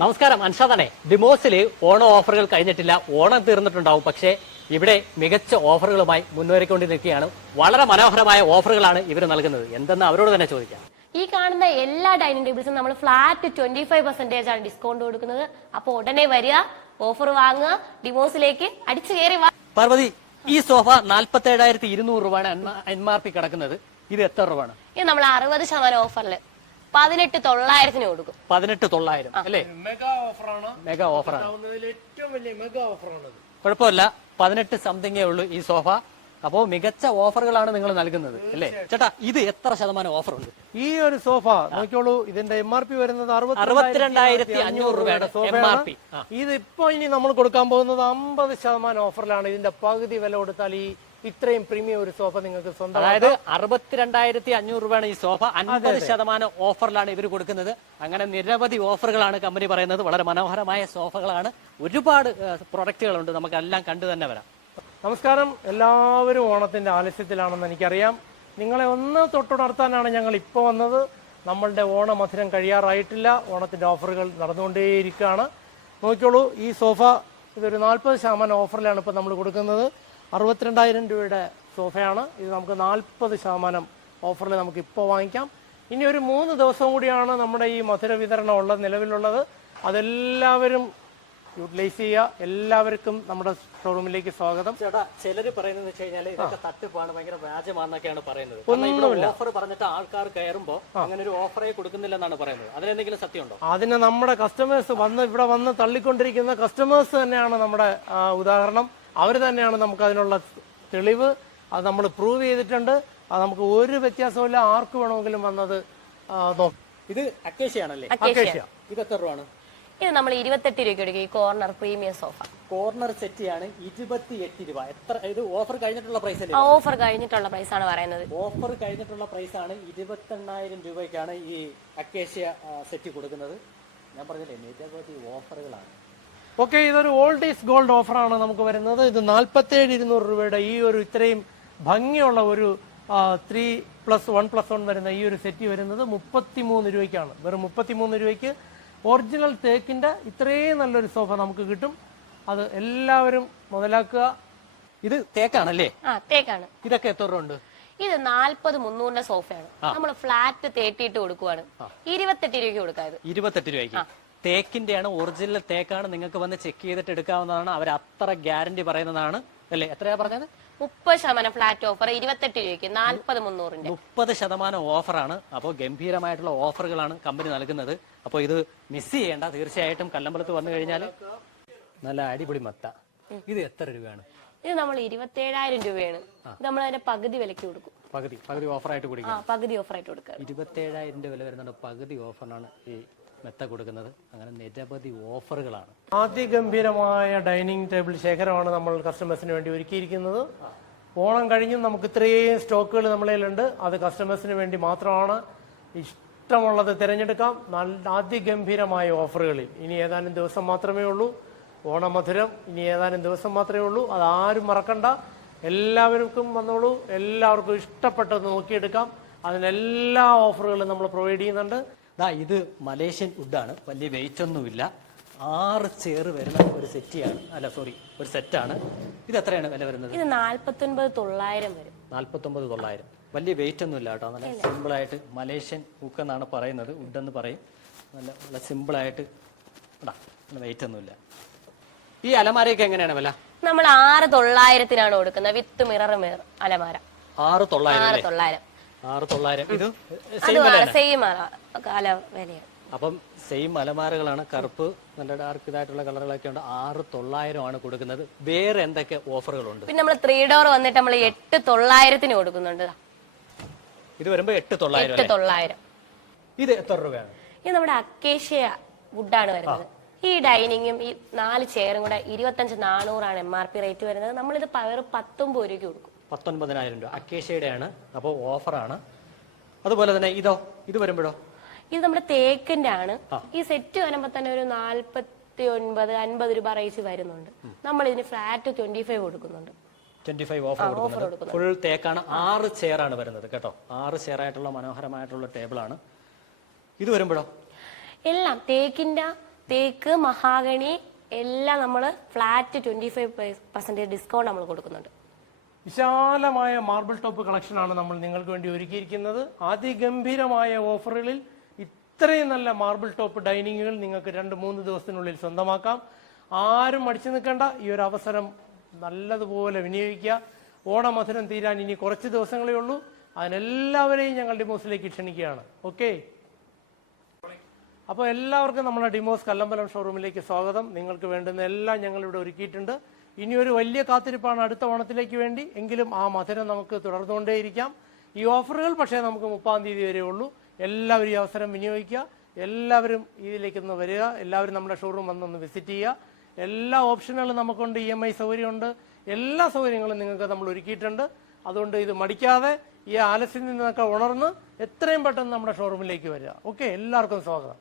നമസ്കാരം, അൻഷാദാണേ. ഡിമോസില് ഓണ ഓഫറുകൾ കഴിഞ്ഞിട്ടില്ല, ഓണം തീർന്നിട്ടുണ്ടാവും. പക്ഷേ ഇവിടെ മികച്ച ഓഫറുകളുമായി മുന്നേറിക്കൊണ്ട് നിൽക്കുകയാണ്. വളരെ മനോഹരമായ ഓഫറുകളാണ് ഇവർ നൽകുന്നത്. എന്തെന്ന് അവരോട് തന്നെ ചോദിക്കാം. ഈ കാണുന്ന എല്ലാ ഡൈനിങ് ടേബിൾസും നമ്മൾ ഫ്ലാറ്റ് 25% ആണ് ഡിസ്കൗണ്ട് കൊടുക്കുന്നത്. അപ്പൊ ഉടനെ വരിക, ഓഫർ വാങ്ങുക, ഡിമോസിലേക്ക് അടിച്ചു കയറി വാ. പാർവതി, ഈ സോഫ 47,200 രൂപയാണ് MRP കിടക്കുന്നത്. ഇത് എത്ര രൂപയാണ്? ഇത് നമ്മൾ 60% ഓഫറില് 18,900 കൊടുക്കും. 18,900 അല്ലേ? മെഗാ ഓഫറാണ്. മെഗാ ഓഫറാണ്. ഏറ്റവും വലിയ മെഗാ ഓഫറാണ്. കുഴപ്പമില്ല, 18 സംതിങ്ങേ ഉള്ളൂ ഈ സോഫ. അപ്പോ മികച്ച ഓഫറുകളാണ് നിങ്ങൾ നൽകുന്നത് അല്ലേ ചേട്ടാ? ഇത് എത്ര ശതമാനം ഓഫർ ഉണ്ട്? ഈ ഒരു സോഫ നോക്കിയോളൂ. ഇതിന്റെ MRP വരുന്നത് 62,500 രൂപയുടെ MRP. ഇത് ഇപ്പൊ ഇനി നമ്മൾ കൊടുക്കാൻ പോകുന്നത് 50% ഓഫറിലാണ്. ഇതിന്റെ പകുതി വില കൊടുത്താൽ ഈ ഇത്രയും പ്രീമിയം ഒരു സോഫ നിങ്ങൾക്ക് സ്വന്തം. അതായത് 62,500 രൂപയാണ് ഈ സോഫ. 50% ഓഫറിലാണ് ഇവർ കൊടുക്കുന്നത്. അങ്ങനെ നിരവധി ഓഫറുകളാണ് കമ്പനി പറയുന്നത്. വളരെ മനോഹരമായ സോഫകളാണ്. ഒരുപാട് പ്രൊഡക്റ്റുകളുണ്ട്. നമുക്കെല്ലാം കണ്ടു തന്നെ വരാം. നമസ്കാരം. എല്ലാവരും ഓണത്തിന്റെ ആലസ്യത്തിലാണെന്ന് എനിക്കറിയാം. നിങ്ങളെ ഒന്ന് തൊട്ടുണർത്താനാണ് ഞങ്ങൾ ഇപ്പോൾ വന്നത്. നമ്മളുടെ ഓണമധുരം കഴിയാറായിട്ടില്ല. ഓണത്തിന്റെ ഓഫറുകൾ നടന്നുകൊണ്ടേയിരിക്കുകയാണ്. നോക്കിയോളൂ, ഈ സോഫ ഇതൊരു 40% ഓഫറിലാണ് ഇപ്പോൾ നമ്മൾ കൊടുക്കുന്നത്. 62,000 രൂപയുടെ സോഫയാണ് ഇത്. നമുക്ക് 40% ഓഫറിൽ നമുക്ക് ഇപ്പോൾ വാങ്ങിക്കാം. ഇനി ഒരു 3 ദിവസം കൂടിയാണ് നമ്മുടെ ഈ മധുര വിതരണം നിലവിലുള്ളത്. അതെല്ലാവരും യൂട്ടിലൈസ് ചെയ്യുക. എല്ലാവർക്കും നമ്മുടെ ഷോറൂമിലേക്ക് സ്വാഗതം. ചേട്ടാ, ചിലര് പറയുന്നത് വെച്ച് കഴിഞ്ഞാൽ ഇതൊക്കെ തട്ടിപ്പാണ്, ഭയങ്കര വ്യാജമാണെന്നൊക്കെയാണ് പറയുന്നത്. ഓഫർ പറഞ്ഞിട്ട് ആൾക്കാർ കയറുമ്പോ അങ്ങനെ ഒരു ഓഫറേ കൊടുക്കുന്നില്ലെന്നാണ് പറയുന്നത്. അതിലെന്തെങ്കിലും സത്യമുണ്ടോ? അതിന് നമ്മുടെ കസ്റ്റമേഴ്സ് ഇവിടെ വന്ന് തള്ളിക്കൊണ്ടിരിക്കുന്ന കസ്റ്റമേഴ്സ് തന്നെയാണ് നമ്മുടെ ഉദാഹരണം. അവർ തന്നെയാണ് നമുക്ക് അതിനുള്ള തെളിവ്. അത് നമ്മൾ പ്രൂവ് ചെയ്തിട്ടുണ്ട്. അത് നമുക്ക് ഒരു വ്യത്യാസമില്ല. ആർക്ക് വേണമെങ്കിലും വന്നത് നോക്കാം. ഇത് അക്കേഷ്യയാണല്ലേ? അക്കേഷ്യ. ഇത് എത്ര രൂപയാണ്? ഇത് നമ്മൾ 28 രൂപയ്ക്ക് എടുക്കും. ഈ കോർണർ പ്രീമിയം സോഫ കോർണർ സെറ്റിയാണ് 28 രൂപ. എത്ര? ഇത് ഓഫർ കഴിഞ്ഞിട്ടുള്ള പ്രൈസ് അല്ലേ? ഓഫർ കഴിഞ്ഞിട്ടുള്ള പ്രൈസ് ആണ് പറയുന്നത്. ഓഫർ കഴിഞ്ഞിട്ടുള്ള പ്രൈസ് ആണ്. 28,000 രൂപയ്ക്കാണ് ഈ അക്കേഷ്യ സെറ്റ് കൊടുക്കുന്നത്. ഞാൻ പറഞ്ഞില്ലേ, നിരവധി ഓഫറുകളാണ്. ഓക്കെ, ഇതൊരു ഓൾഡ് ഈസ് ഗോൾഡ് ഓഫറാണ് നമുക്ക് വരുന്നത്. ഇത് 47,200 രൂപയുടെ ഈ ഒരു ഇത്രയും ഭംഗിയുള്ള ഒരു 3+1+1 വരുന്ന ഈ ഒരു സെറ്റ് വരുന്നത് 33 രൂപയ്ക്കാണ്. വെറും 33 രൂപയ്ക്ക് ഒറിജിനൽ തേക്കിന്റെ ഇത്രയും നല്ലൊരു സോഫ നമുക്ക് കിട്ടും. അത് എല്ലാവരും മുതലാക്കുക. ഇത് തേക്കാണല്ലേ? തേക്കാണ്. ഇതൊക്കെ എത്ര രൂപ ഉണ്ട്? ഇത് 40-300 സോഫയാണ്. നമ്മൾ ഫ്ലാറ്റ് 30 കൊടുക്കുവാണ്. 28 രൂപയ്ക്ക് കൊടുക്കാം. 28 രൂപയ്ക്ക് തേക്കിന്റെയാണ്, ഒറിജിനൽ തേക്കാണ്. നിങ്ങൾക്ക് വന്ന് ചെക്ക് ചെയ്തിട്ട് എടുക്കാവുന്നതാണ്. അവർ അത്ര ഗ്യാരണ്ടി പറയുന്നതാണ് അല്ലേ? എത്രയാ പറഞ്ഞത്? 30% ഫ്ലാറ്റ് ഓഫർ 28 രൂപയ്ക്ക് 40-300. 30% ഓഫറാണ്. അപ്പോൾ ഗംഭീരമായിട്ടുള്ള ഓഫറുകളാണ് കമ്പനി നൽകുന്നത്. അപ്പോൾ ഇത് മിസ് ചെയ്യേണ്ട. തീർച്ചയായിട്ടും കല്ലമ്പലത്ത് വന്നു കഴിഞ്ഞാൽ നല്ല അടിപൊളി മത്ത. ഇത് എത്ര രൂപയാണ്? ഇത് നമ്മൾ 27,000 രൂപയാണ്. ഇത് നമ്മൾ അതിന്റെ പകുതി വിലക്ക് കൊടുക്കും. പകുതി ഓഫറായിട്ട് കൊടുക്കും. പകുതി ഓഫറായിട്ട് കൊടുക്കുക. 27,000 രൂപ വില വരുന്നുണ്ട്. പകുതി ഓഫറിനാണ് ഈ മെത്ത കൊടുക്കുന്നത്. അങ്ങനെ നിരവധി ഓഫറുകളാണ്. അതിഗംഭീരമായ ഡൈനിങ് ടേബിൾ ശേഖരമാണ് നമ്മൾ കസ്റ്റമേഴ്സിന് വേണ്ടി ഒരുക്കിയിരിക്കുന്നത്. ഓണം കഴിഞ്ഞും നമുക്ക് ഇത്രയും സ്റ്റോക്കുകൾ നമ്മളതിലുണ്ട്. അത് കസ്റ്റമേഴ്സിന് വേണ്ടി മാത്രമാണ്. ഇഷ്ടമുള്ളത് തിരഞ്ഞെടുക്കാം. അതിഗംഭീരമായ ഓഫറുകളിൽ ഇനി ഏതാനും ദിവസം മാത്രമേ ഉള്ളൂ. ഓണമധുരം ഇനി ഏതാനും ദിവസം മാത്രമേ ഉള്ളൂ. അതാരും മറക്കണ്ട. എല്ലാവർക്കും വന്നോളൂ. എല്ലാവർക്കും ഇഷ്ടപ്പെട്ടത് നോക്കിയെടുക്കാം. അതിനെല്ലാ ഓഫറുകളും നമ്മൾ പ്രൊവൈഡ് ചെയ്യുന്നുണ്ട്. ഇത് മലേഷ്യൻ വുഡാണ്. വലിയ വെയിറ്റ് ഒന്നുമില്ല. 6 ചെയർ വരുന്ന ഒരു ഒരു സെറ്റാണ്. ഇത് എത്രയാണ് വില വരുന്നത്? ഇത് 49,900 വരും. 49,900. വലിയ വെയിറ്റ് ഒന്നുമില്ല കേട്ടോ. നല്ല സിമ്പിളായിട്ട് മലേഷ്യൻ ഹുക്ക് എന്നാണ് പറയുന്നത്. വുഡ് എന്ന് പറയും. നല്ല സിമ്പിളായിട്ട് വെയിറ്റ് ഒന്നുമില്ല. ഈ അലമാരയൊക്കെ എങ്ങനെയാണ് വില? നമ്മൾ 6,900 കൊടുക്കുന്നത്. വിത്ത് മിറർ അലമാര 6,900. 6,900. ഇത് സെയിം വിലയാണ്. അപ്പം സെയിം അലമാരകളാണ്. കറുപ്പ് നല്ല ഡാർക്ക് ഇതായിട്ടുള്ള കളറുകളൊക്കെ ഉണ്ട്. 6,900 ആണ് കൊടുക്കുന്നത്. വേറെ എന്തൊക്കെ ഓഫറുകളുണ്ട്? പിന്നെ നമ്മൾ 3 ഡോർ വന്നിട്ട് നമ്മൾ 8,900 കൊടുക്കുന്നുണ്ട്. ഇത് വരുമ്പോ 8,900. ഇത് എത്ര രൂപയാണ്? ഇത് നമ്മുടെ അക്കേഷ്യ വുഡാണ് വരുന്നത്. ഈ ഡൈനിങ്ങും ഈ 4 ചെയറും കൂടെ 25,400 MRP റേറ്റ് വരുന്നത്. നമ്മളിത് 19 രൂപയ്ക്ക് കൊടുക്കും. 19,000 രൂപ അക്കേഷ്യയുടെ ആണ്. അപ്പോൾ ഓഫറാണ്. അതുപോലെ തന്നെ ഇത് വരുമ്പോഴോ? ഇത് നമ്മുടെ തേക്കിന്റെ ആണ്. ഈ സെറ്റ് വരുമ്പോ തന്നെ ഒരു 49-50 രൂപ റേറ്റ് വരുന്നുണ്ട്. നമ്മൾ ഇതിന് ഫ്ലാറ്റ് 25 കൊടുക്കുന്നുണ്ട്. 25 ഓഫർ കൊടുക്കുന്നുണ്ട്. ഫുൾ തേക്കാണ്. 6 ചെയർ ആണ് വരുന്നത് കേട്ടോ. 6 ചെയർ ആയിട്ടുള്ള മനോഹരമായിട്ടുള്ള ടേബിൾ ആണ്. ഇത് വരുമ്പോഴോ? എല്ലാം തേക്കിന്റെ തേക്ക്, മഹാഗണി എല്ലാം നമ്മൾ ഫ്ലാറ്റ് 25% ഡിസ്കൗണ്ട് നമ്മൾ കൊടുക്കുന്നുണ്ട്. വിശാലമായ മാർബിൾ ടോപ്പ് കളക്ഷനാണ് നമ്മൾ നിങ്ങൾക്ക് വേണ്ടി ഒരുക്കിയിരിക്കുന്നത്. അതിഗംഭീരമായ ഓഫറുകളിൽ ഇത്രയും നല്ല മാർബിൾ ടോപ്പ് ഡൈനിങ്ങുകൾ നിങ്ങൾക്ക് 2-3 ദിവസത്തിനുള്ളിൽ സ്വന്തമാക്കാം. ആരും മടിച്ചു നിൽക്കേണ്ട, ഈ ഒരു അവസരം നല്ലതുപോലെ വിനിയോഗിക്കുക. ഓണമധുരം തീരാൻ ഇനി കുറച്ച് ദിവസങ്ങളേ ഉള്ളൂ. അതിനെല്ലാവരെയും ഞങ്ങൾ ഡിമോസിലേക്ക് ക്ഷണിക്കുകയാണ്. ഓക്കെ, അപ്പോൾ എല്ലാവർക്കും നമ്മുടെ ഡിമോസ് കല്ലമ്പലം ഷോറൂമിലേക്ക് സ്വാഗതം. നിങ്ങൾക്ക് വേണ്ടുന്ന എല്ലാം ഞങ്ങളിവിടെ ഒരുക്കിയിട്ടുണ്ട്. ഇനി ഒരു വലിയ കാത്തിരിപ്പാണ് അടുത്ത ഓണത്തിലേക്ക് വേണ്ടി. എങ്കിലും ആ മധുരം നമുക്ക് തുടർന്നുകൊണ്ടേയിരിക്കാം. ഈ ഓഫറുകൾ പക്ഷേ നമുക്ക് 30-ാം തീയതി വരെ ഉള്ളൂ. എല്ലാവരും ഈ അവസരം വിനിയോഗിക്കുക. എല്ലാവരും ഇതിലേക്കൊന്ന് വരിക. എല്ലാവരും നമ്മുടെ ഷോറൂം വന്നൊന്ന് വിസിറ്റ് ചെയ്യുക. എല്ലാ ഓപ്ഷനുകളും നമുക്കുണ്ട്. EMI സൗകര്യമുണ്ട്. എല്ലാ സൗകര്യങ്ങളും നിങ്ങൾക്ക് നമ്മൾ ഒരുക്കിയിട്ടുണ്ട്. അതുകൊണ്ട് ഇത് മടിക്കാതെ ഈ ആലസ്യത്തിൽ നിന്നൊക്കെ ഉണർന്ന് എത്രയും പെട്ടെന്ന് നമ്മുടെ ഷോറൂമിലേക്ക് വരിക. ഓക്കെ, എല്ലാവർക്കും സ്വാഗതം.